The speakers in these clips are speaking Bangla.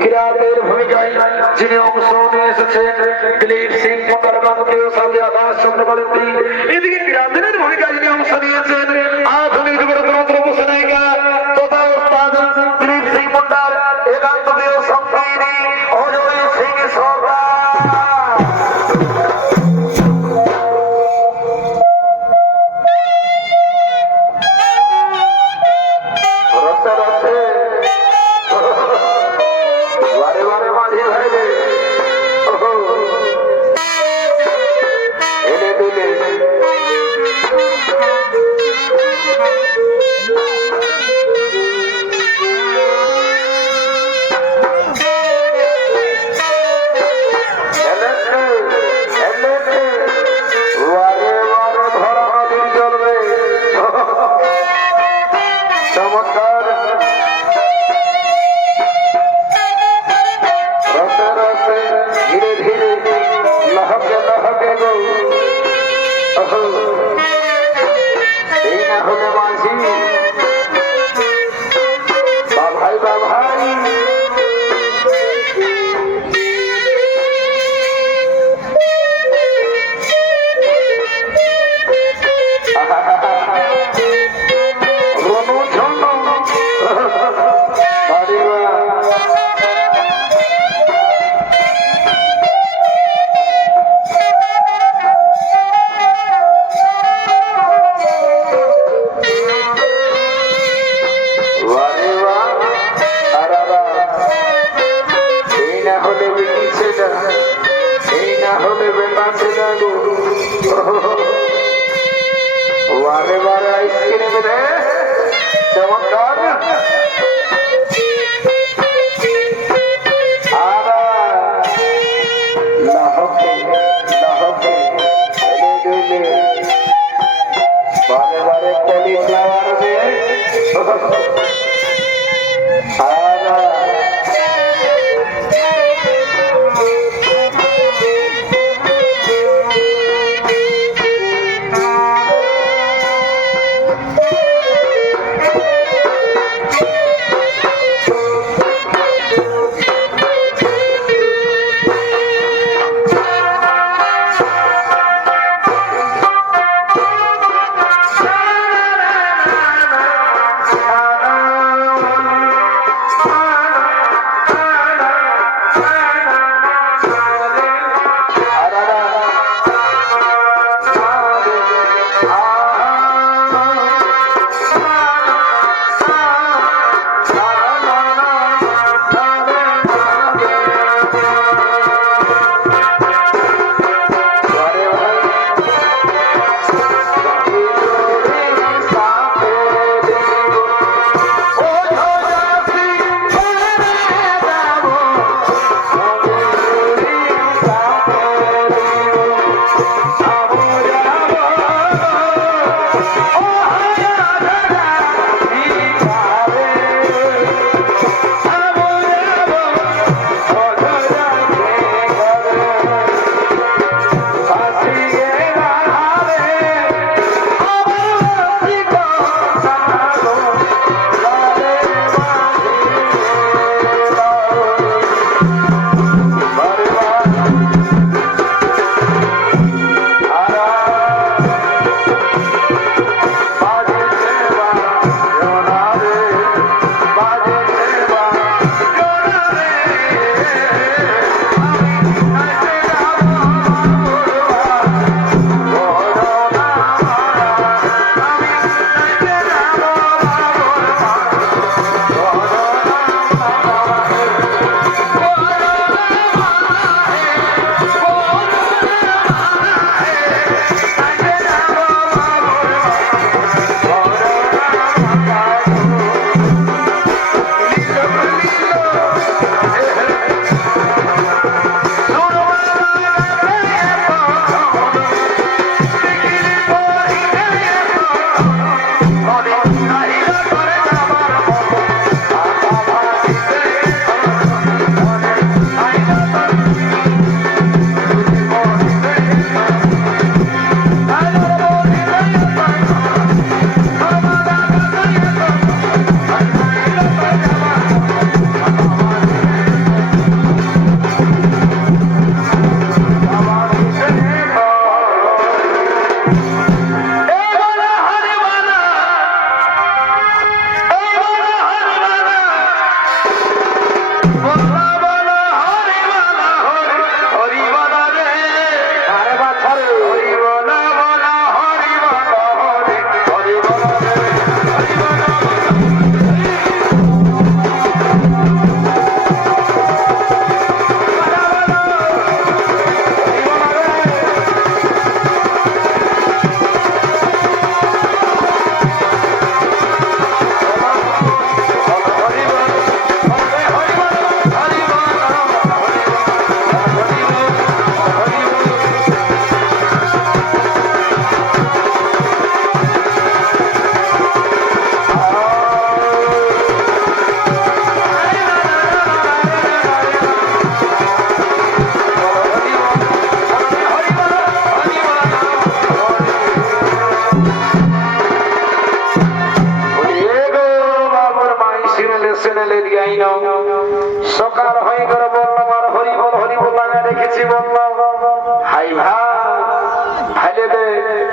ক্রীড়াদের ভূমিকায় যিনি অংশ নিয়ে এসেছেন, দিলীপ সিং মোকারবানকে সৌদি আকাশ চন্দ্র এদিকে ক্রীড়াদের ভূমিকায় যিনি অংশ নিয়েছেন, আধুনিক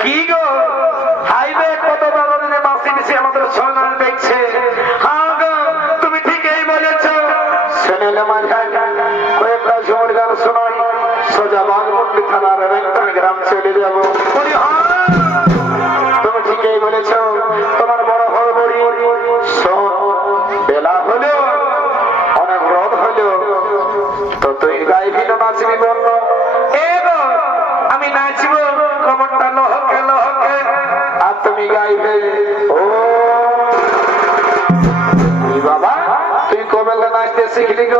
contigo. significa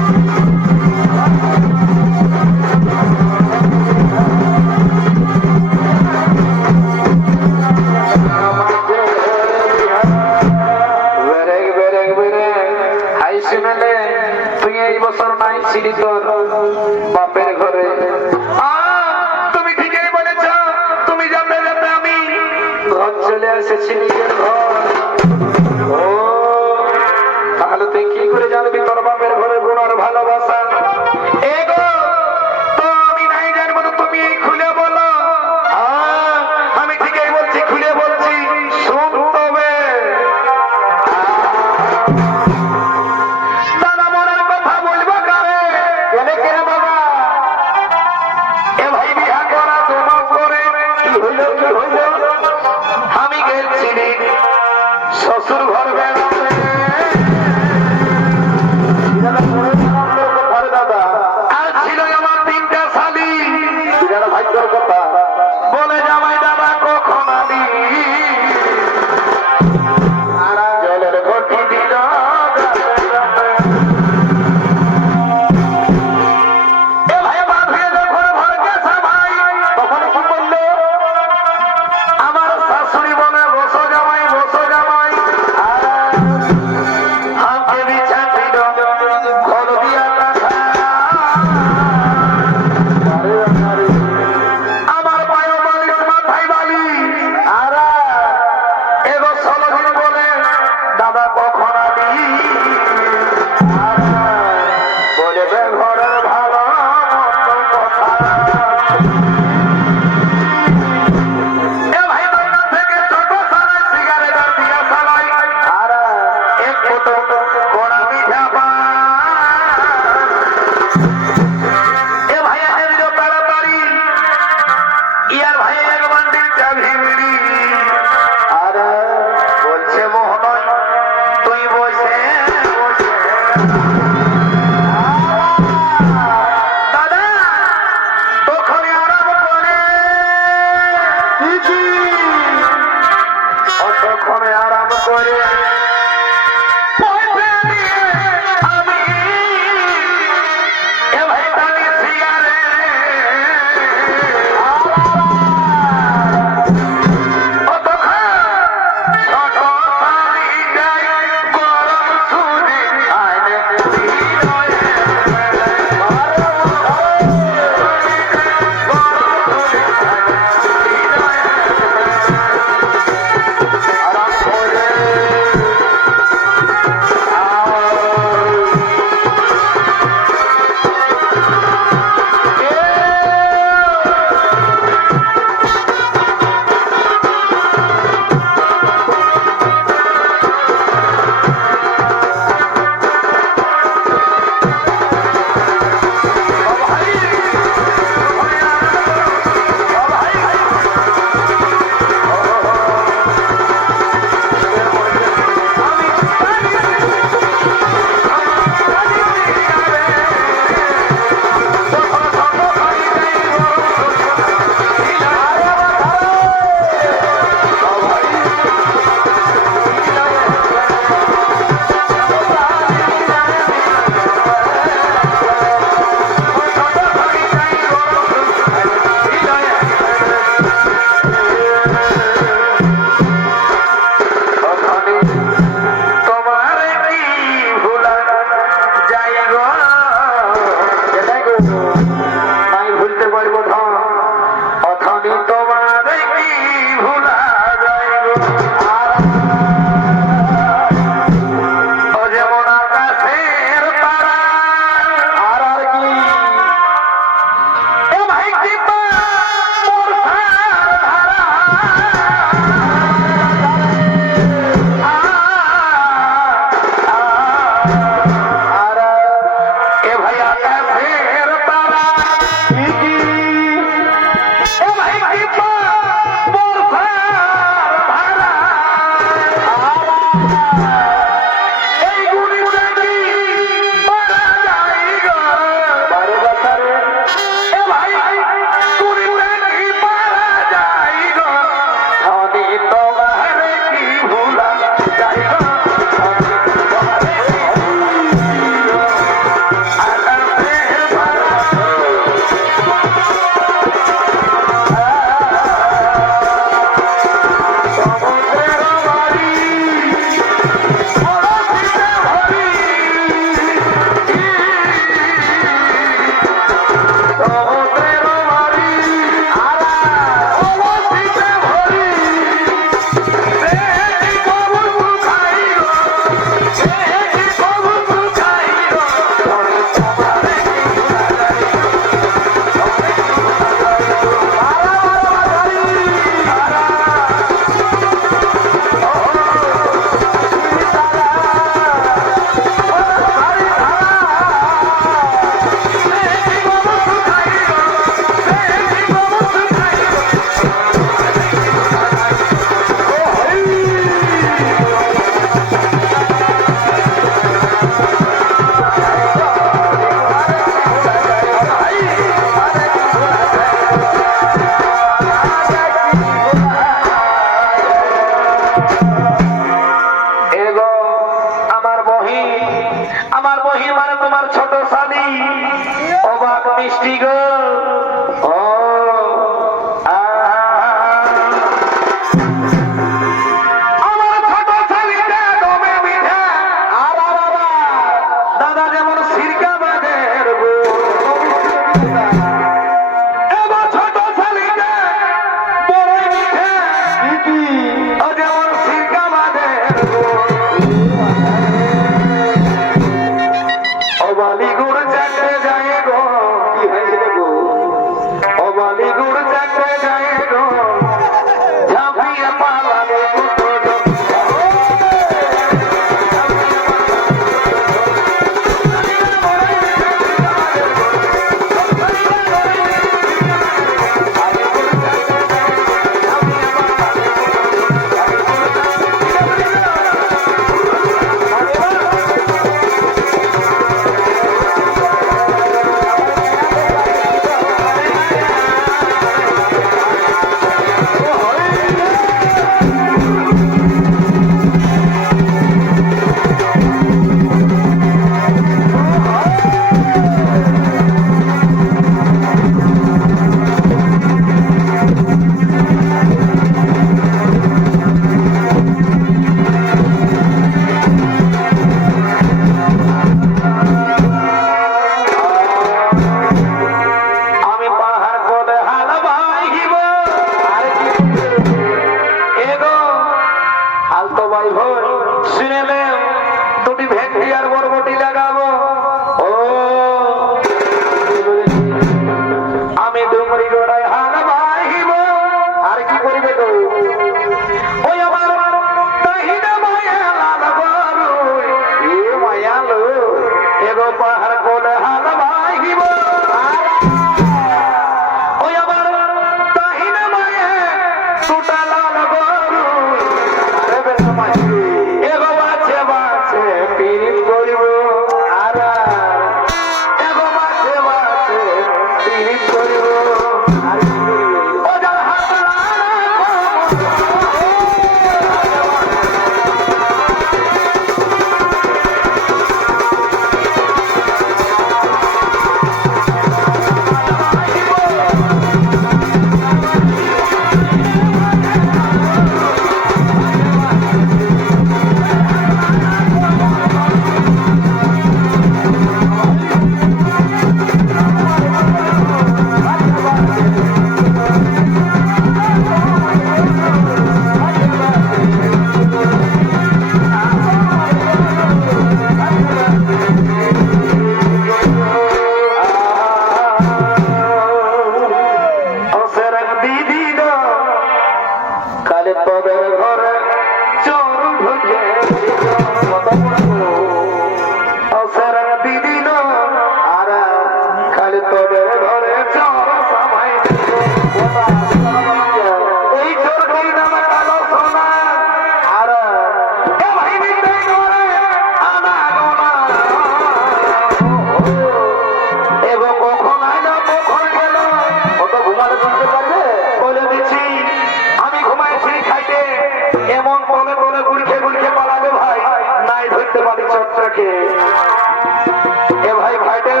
এ ভাই ভাইটের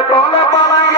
পালাই।